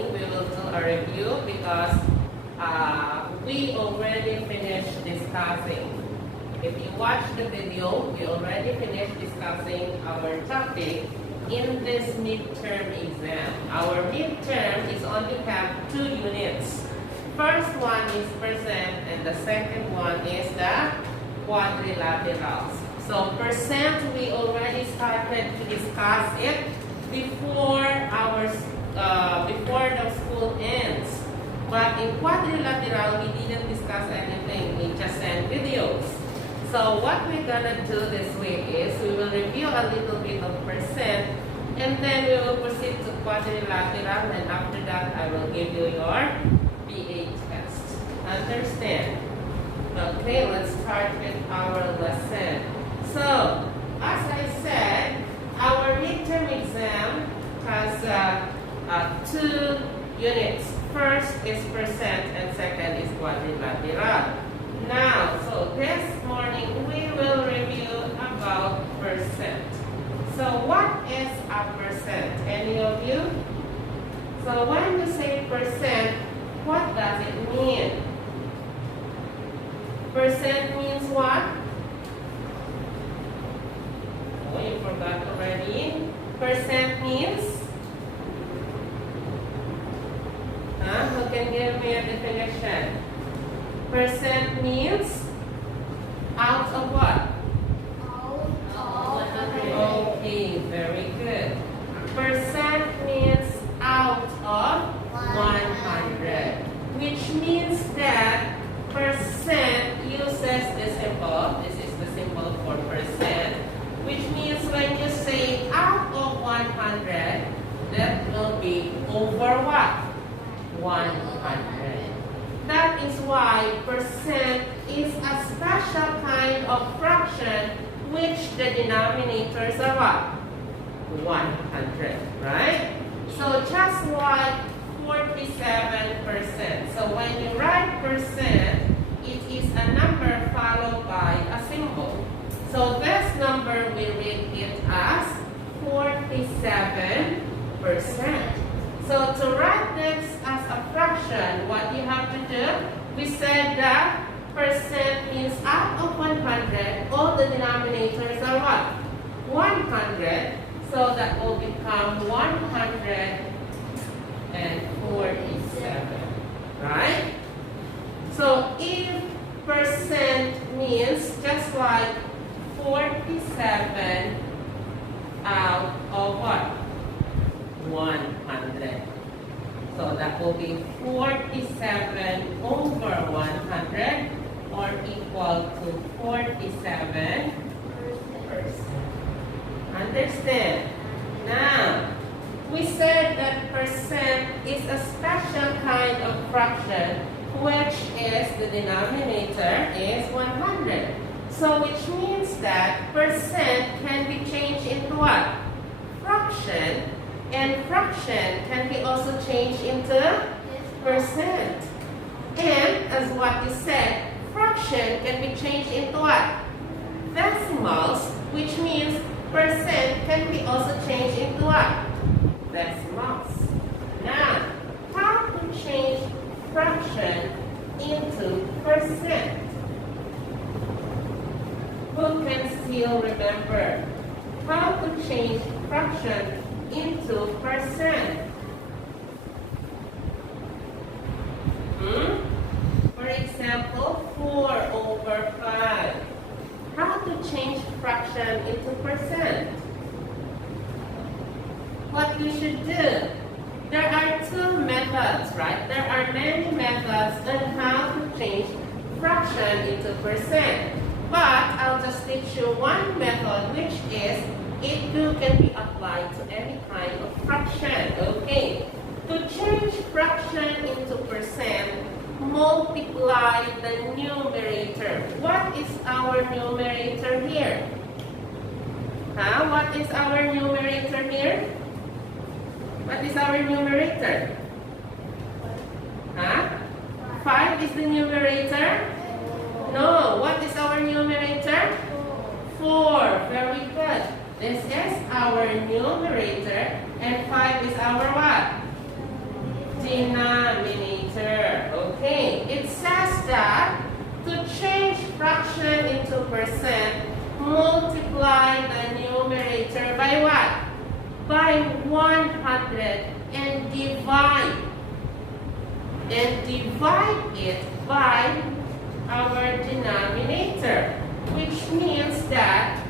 morning we will do a review because we already finished discussing. If you watch the video, we already finished discussing our topic in this midterm exam. Our midterm is only have 2 units. First one is percent and the second one is the quadrilaterals. So percent, we already started to discuss it before the school ends. But in quadrilateral, we didn't discuss anything. We just sent videos. So what we're gonna do this week is we will review a little bit of percent, and then we will proceed to quadrilateral, and after that I will give you your PA test. Understand? Okay, let's start with our lesson. So, as I said, our midterm exam has 2 units. First is percent and second is quadrilateral. Now, so this morning we will review about percent. So what is a percent? Any of you? So when you say percent, what does it mean? Percent means what? Oh, you forgot already. Percent means? Who can give me a definition? Percent means out of what? Okay, very good. Percent means out of 100, which means that percent uses the symbol. This is the symbol for percent, which means when you say out of 100, that will be over what? 100. That is why percent is a special kind of fraction which the denominators are what? 100, right? So just like 47%. So when you write percent, it is a number followed by a symbol. So this number we read it as 47%. So to write this as a fraction, what you have to do, we said that percent means out of 100, all the denominators are what? 100. So that will become 147, right? So if percent means just like 47 out of what? 100. So that will be 47 over 100 or equal to 47%. Understand? Now, we said that percent is a special kind of fraction which is the denominator is 100. So which means that percent can be changed into what? Fraction. And fraction can be also changed into percent. And as what you said, fraction can be changed into what? Decimals, which means percent can be also changed into what? Decimals. Now, how to change fraction into percent? Who can still remember how to change fraction into percent? For example, 4 over 5. How to change fraction into percent? What you should do? There are 2 methods, right? There are many methods on how to change fraction into percent. But I'll just teach you one method, which is it too can be applied to any kind of fraction. Okay. To change fraction into percent, multiply the numerator. What is our numerator here? What is our numerator here? What is our numerator? 5 is the numerator? No. What is our numerator? 4. Very good. This is our numerator, and 5 is our what? denominator. Okay, it says that to change fraction into percent, multiply the numerator by what? By 100 and divide it by our denominator, which means that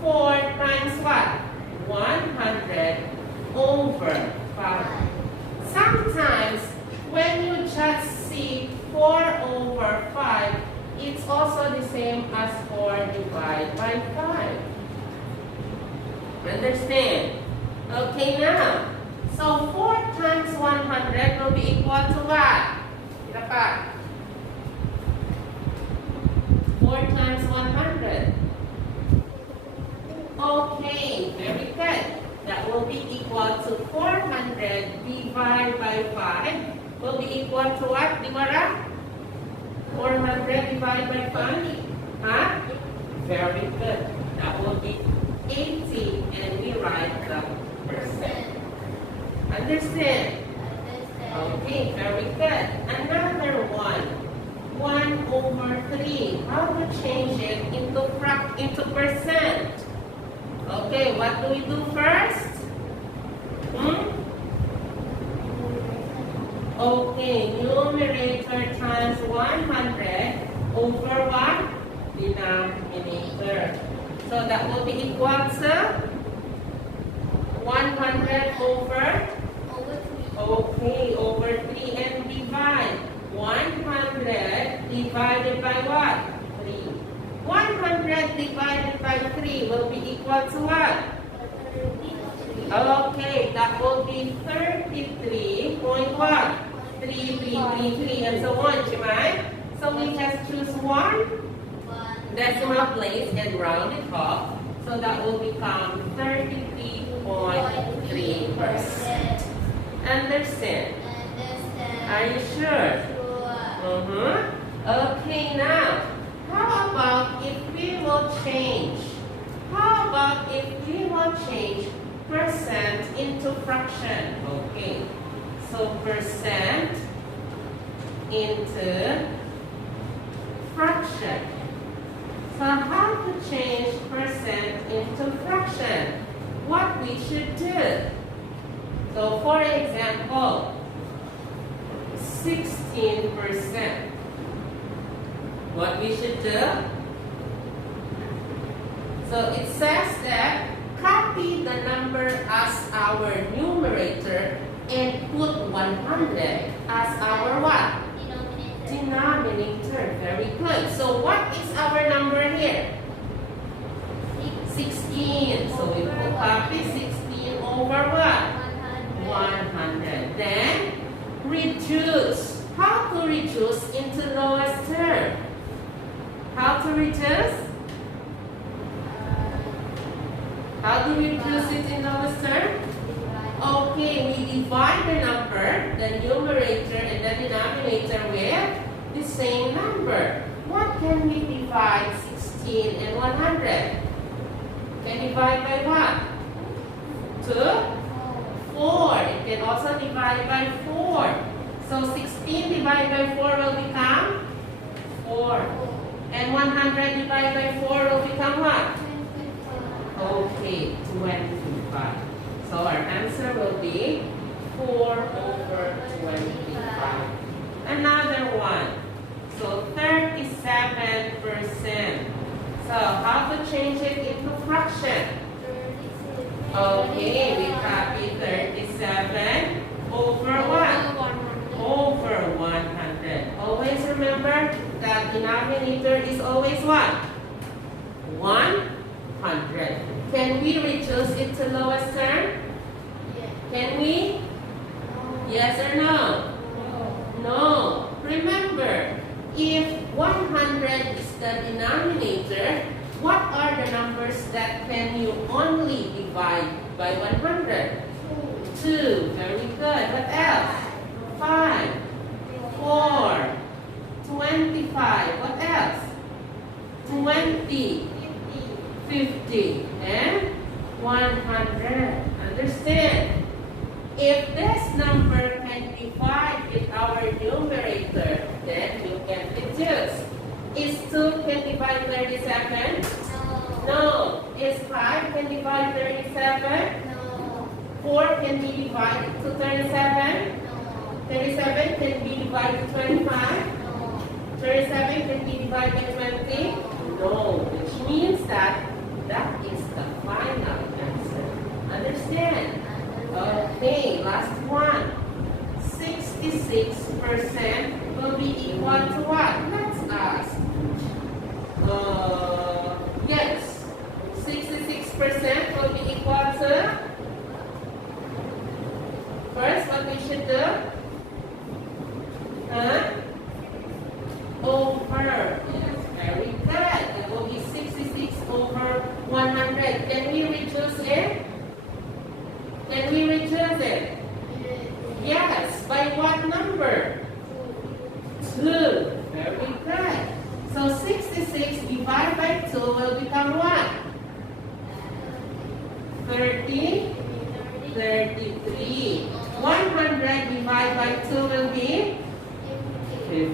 4 times what? 100 over 5. Sometimes when you just see 4 over 5, it's also the same as 4 divided by 5. Understand? Okay, now, so 4 times 100 will be equal to what? Kira pa? 4 times 100. Okay, very good. That will be equal to 400 divided by 5 will be equal to what, Dimara? 400 divided by 5? Huh? Very good. That will be 80 and we write the percent. Understand? Okay, very good. Another one. 1 over 3. How to change it into percent? Okay, what do we do first? Okay, numerator times 100 over what? Denominator. So that will be equal to 100 over? Okay, over 3 and divide. 100 divided by what? 3. 100 divided by 3 will be equal to what? Okay, that will be 33 point what? 3333 and so on, right? So we just choose one decimal place and round it off. So that will become 33.3%. Understand? Are you sure? Okay, now, how about if we will change? How about if we will change percent into fraction? Okay, so percent into fraction. So how to change percent into fraction? What we should do? So for example, 16%. What we should do? So it says that copy the number as our numerator and put 100 as our what? Denominator. Very good. So what is our number here? 16. So we will copy 16 over what? 100. Then reduce. How to reduce into lowest term? How to reduce? How do we reduce it in lowest term? Okay, we divide the number, the numerator and the denominator with the same number. What can we divide 16 and 100? Can divide by what? 2? 4. It can also divide by 4. So 16 divided by 4 will become 4. And 100 divided by 4 will become what? Okay, 25. So our answer will be 4 over 25. Another one. So 37%. So how to change it into fraction? Okay, we copy 37 over what? Over 100. Always remember that denominator is always what? 100. Can we reduce it to lowest term? Can we? Yes or no? No. Remember, if 100 is the denominator, what are the numbers that can you only divide by 100? 2. Very good. What else? 5. 4. 25. What else? 20. 50. And 100. Understand? If this number and divide with our numerator, then you can reduce. Is 2 can divide 37? No. Is 5 can divide 37? No. 4 can be divided to 37? No. 37 can be divided to 25? No. 37 can be divided by 20? No, which means that that is the final answer. Understand? Okay, last one. 66% will be equal to what? Let's ask. Yes. 66% will be equal to? First, what we should do? Over. Yes, very good. It will be 66 over 100. Can we reduce it? Can we reduce it? Yes. By what number? 2. Very good. So 66 divided by 2 will become what? 30. 33. 100 divided by 2 will be 50.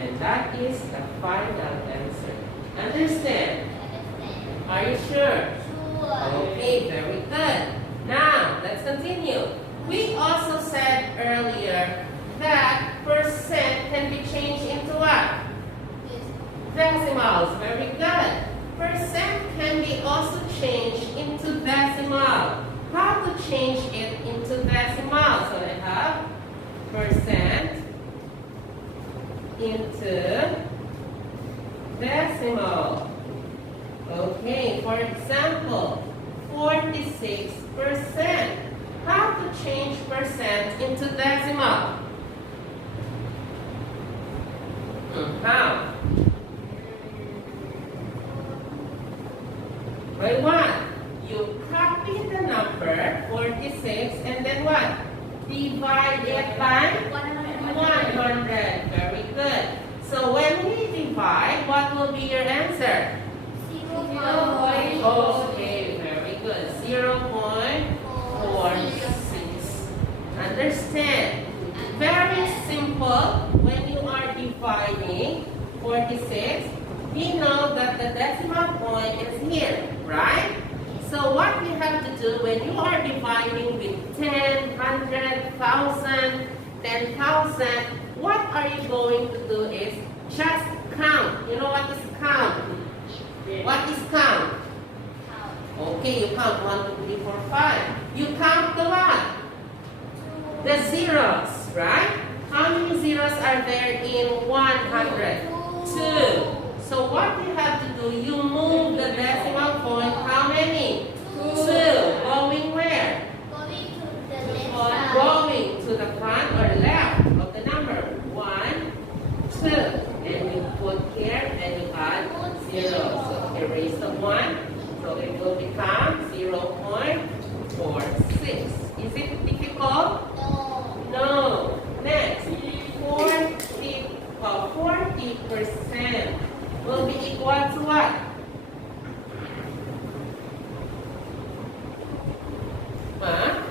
And that is the final answer. Understand? Are you sure? Okay, very good. Now, let's continue. We also said earlier that percent can be changed into what? Decimals. Very good. Percent can be also changed into decimal. How to change it into decimal? So I have percent into decimal. Okay, for example, 46%. How to change percent into decimal? How? By what? You copy the number 46 and then what? Divide it by 100. Very good. So when we divide, what will be your answer? 0.46. Okay, very good. 0.46. Understand? Very simple. When you are dividing 46, we know that the decimal point is here, right? So what we have to do when you are dividing with 10, 100, 1,000, 10,000, what are you going to do is just count. You know what is count? What is count? Okay, you count 1, 2, 3, 4, 5. You count the what? The zeros, right? How many zeros are there in 100? 2. So what you have to do, you move the decimal point, how many? 2. Going where? Going to the left side. Going to the front or left of the number. 1, 2. And you put here and you add 0. So erase the 1. So it will become 0.46. Is it difficult? No. No. Next, 40% will be equal to what? Huh?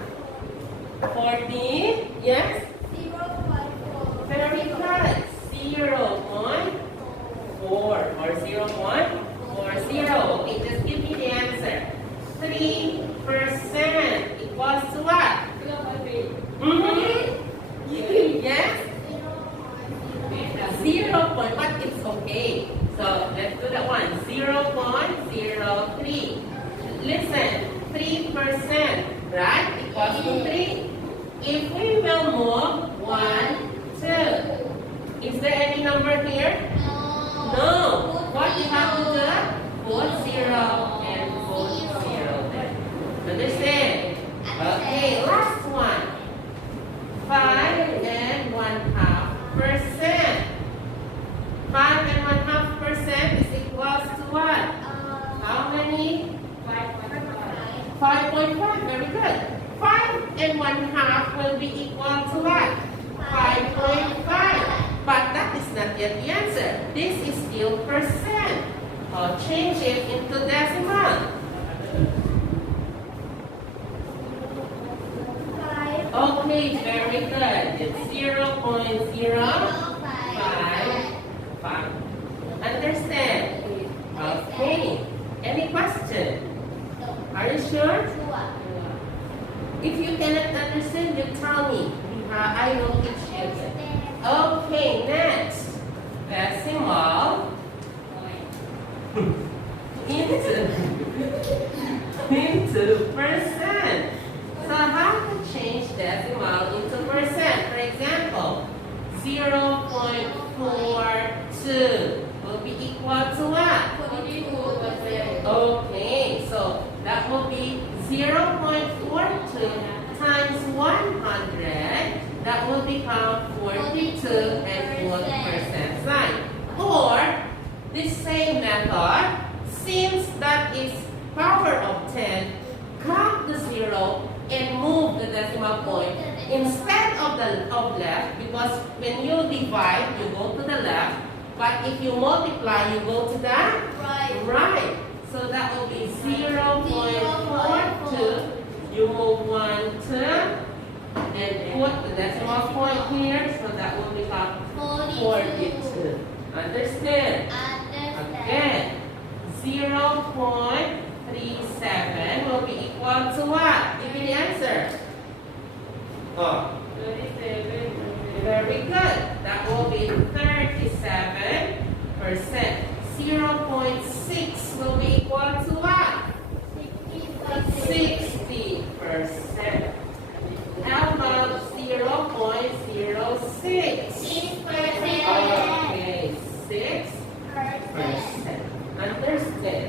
40? Yes? 0.4. Very good. 0.4 or 0.40. Okay, just give me the answer. 3% equals to what? Yes? 0. But it's okay. So let's do that one. 0.03. Listen, 3%, right? Equals to 3. If we will move 1, 2, is there any number here? No. What you have to do? Put 0 and put 0 there. Understand? Okay, last one. 5 and 1/2%. 5 and 1/2% is equals to what? How many? 5.5. Very good. 5 and 1/2 will be equal to what? 5.5. But that is not yet the answer. This is still percent. I'll change it into decimal. Okay, very good. It's 0.05. Understand? Okay. Any question? Are you sure? If you cannot understand, you tell me. I will teach you. Okay, next. Decimal into percent. So how to change decimal into percent? For example, 0.42 will be equal to what? Okay, so that will be 0.42 times 100. That will become 42 and put percent sign. Or this same method, since that is power of 10, count the 0 and move the decimal point instead of left, because when you divide, you go to the left, but if you multiply, you go to the right. So that will be 0.42. You move 1 term and put the decimal point here, so that will become 42. Understand? Again, 0.37 will be equal to what? Give me the answer. Oh, 37. Very good. That will be 37%. 0.6 will be equal to what? 60%. How about 0.06? 6%. Okay, 6%. Understand?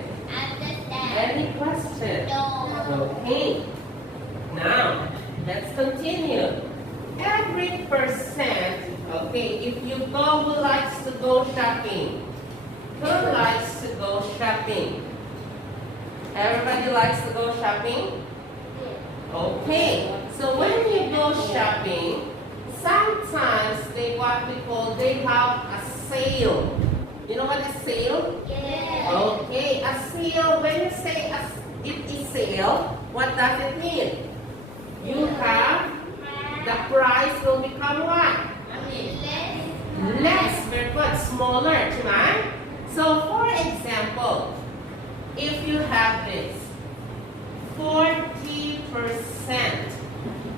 Any question? Okay. Now, let's continue. Every percent, okay, if you go, who likes to go shopping? Who likes to go shopping? Everybody likes to go shopping? Okay. So when you go shopping, sometimes they have a sale. You know what is sale? Okay, a sale, when you say it is sale, what does it mean? You have, the price will become what? Less, very good, smaller, right? So for example, if you have this, 40%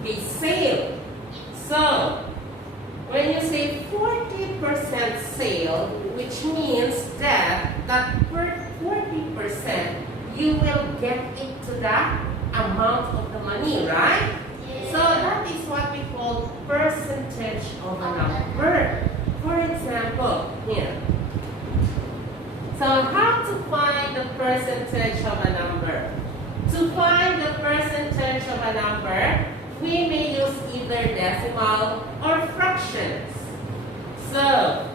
is sale. So, when you say 40% sale, which means that 40% you will get into that amount of the money, right? So that is what we call percentage of a number. For example, here. So how to find the percentage of a number? To find the percentage of a number, we may use either decimal or fractions. So,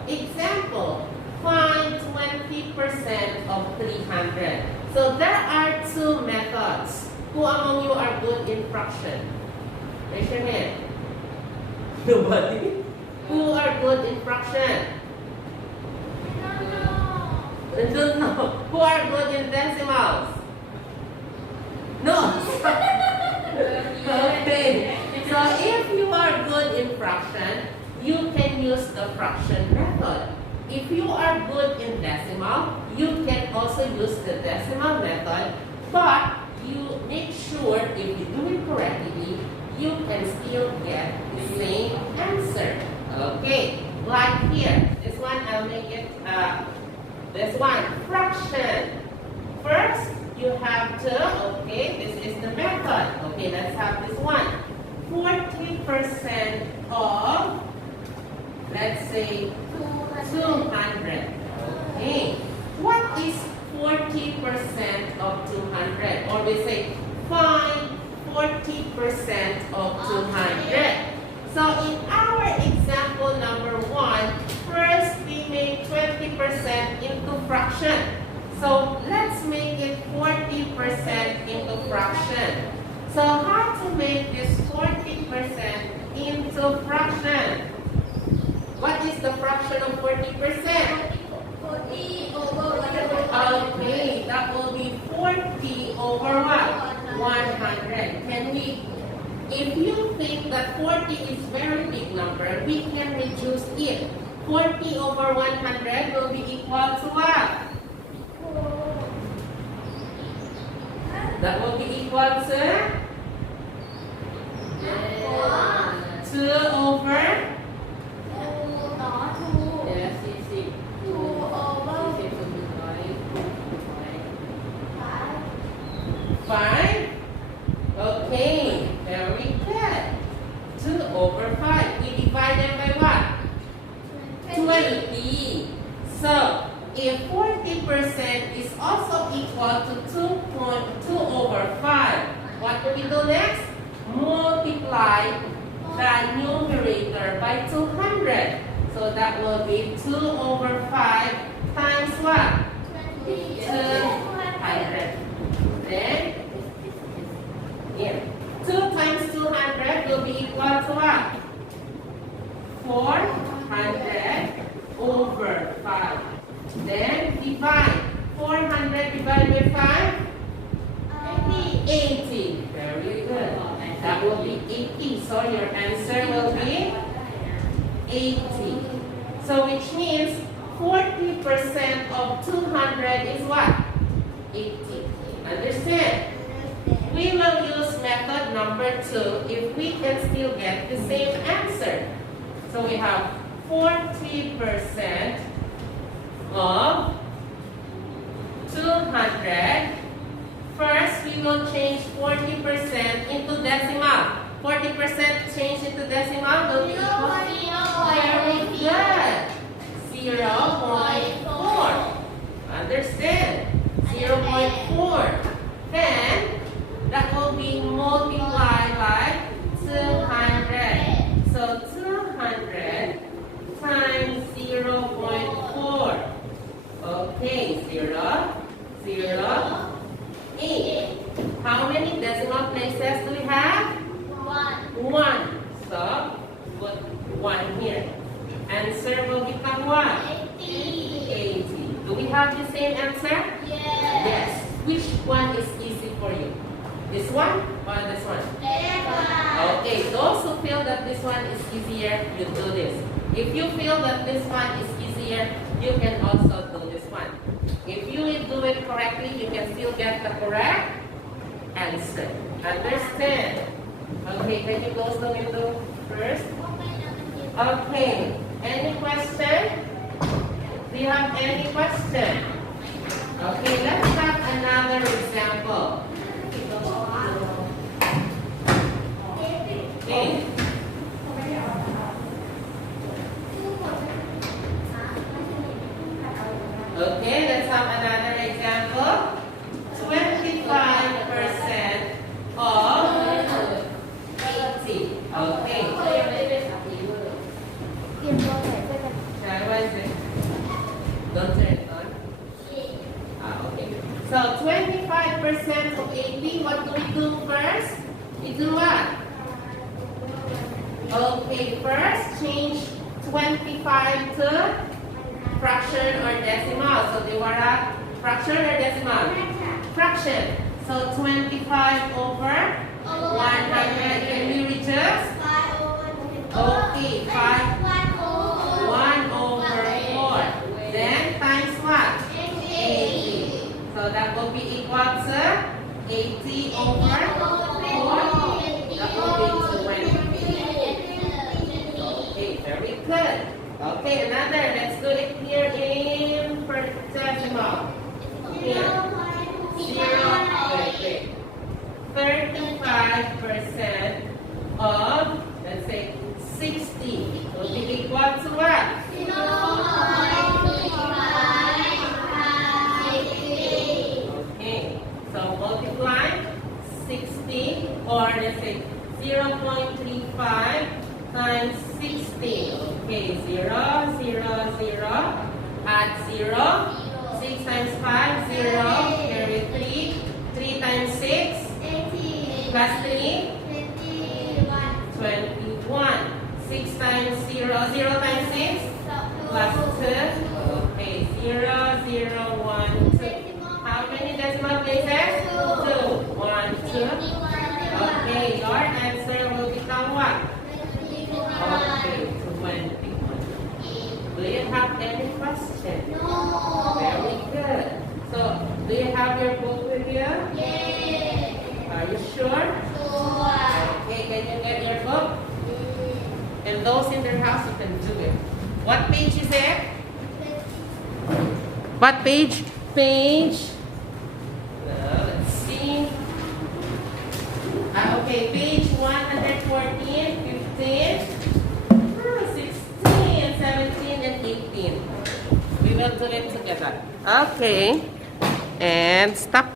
example, find 20% of 300. So there are two methods. Who among you are good in fraction? Raise your hand. Nobody? Who are good in fraction? I don't know. Who are good in decimals? No. Okay. So if you are good in fraction, you can use the fraction method. If you are good in decimal, you can also use the decimal method, but you make sure if you do it correctly, you can still get the same answer. Okay, like here, this one I'll make it, this one, fraction. First, you have to, okay, this is the method. Okay, let's have this one. 40% of, let's say, 200. Okay, what is 40% of 200? Or we say, find 40% of 200. So in our example number 1, first we make 20% into fraction. So let's make it 40% into fraction. So how to make this 40% into fraction? What is the fraction of 40%? 40 over 100. Okay, that will be 40 over what? 100. Can we If you think that 40 is very big number, we can reduce it. 40 over 100 will be equal to what? That will be equal to 2 over yes, easy. 5. Okay, very good. 2 over 5. We divide them by what? 20. So, if 40% is also equal to 2.2 over 5, what do we do next? Multiply the numerator by 200. So that will be 2 over 5 times what? 200. Then, yeah, 2 times 200 will be equal to what? 400 over 5. Then divide. 400 divided by 5? 80. Very good. That will be 80. So your answer will be 80. So which means 40% of 200 is what? 80. Understand? We will use method number 2 if we can still get the same answer. So we have 40% of 200. First, we will change 40% into decimal. 40% change into decimal will be equal to very good. 0.4. Understand? 0.4. Then, that will be multiplied by 200. So 200 times 0.4. Okay, 0, 0, 8. How many decimal places do we have? 1. So put 1 here. Answer will become what? 80. Do we have the same answer? Yes. Which one is easy for you? This one or this one? Okay, those who feel that this one is easier, you do this. If you feel that this one is easier, you can also do this one. If you do it correctly, you can still get the correct answer. Understand? Okay, can you close the window first? Okay, any question? Do you have any question? Okay, let's have another example. Okay. Okay, let's have another example. 25% of 80. Okay. Don't turn it on. Okay. So 25% of 80, what do we do first? We do what? Okay, first change 25 to fraction or decimal. So they were a fraction or decimal? Fraction. So 25 over 100. Can we reduce? Okay, 1 over 4. Then times what? 80. So that will be equal to 80 over 4. That will be 20. Okay, very good. Okay, another. Let's do it here in decimal. Here. 35% of, let's say, 60 will be equal to what? Okay, so multiply 60, or let's say 0.35 times 60. Okay, 0, 0, 0, add 0, 6 times 5, 0, carry 3, 3 times 6, plus 3, 21. 6 times 0, 0 times 6, plus 2, okay, 0, 0, 1, 2. How many decimal places? 2, 1, 2. Okay, your answer have your book with you? Yay! Are you sure? Sure. Okay, can you get your book? And those in their house, you can do it. What page is it? What page? Page. Let's see. Okay, page 114, 15, 16, 17, and 18. We will do it together. Okay. And stop.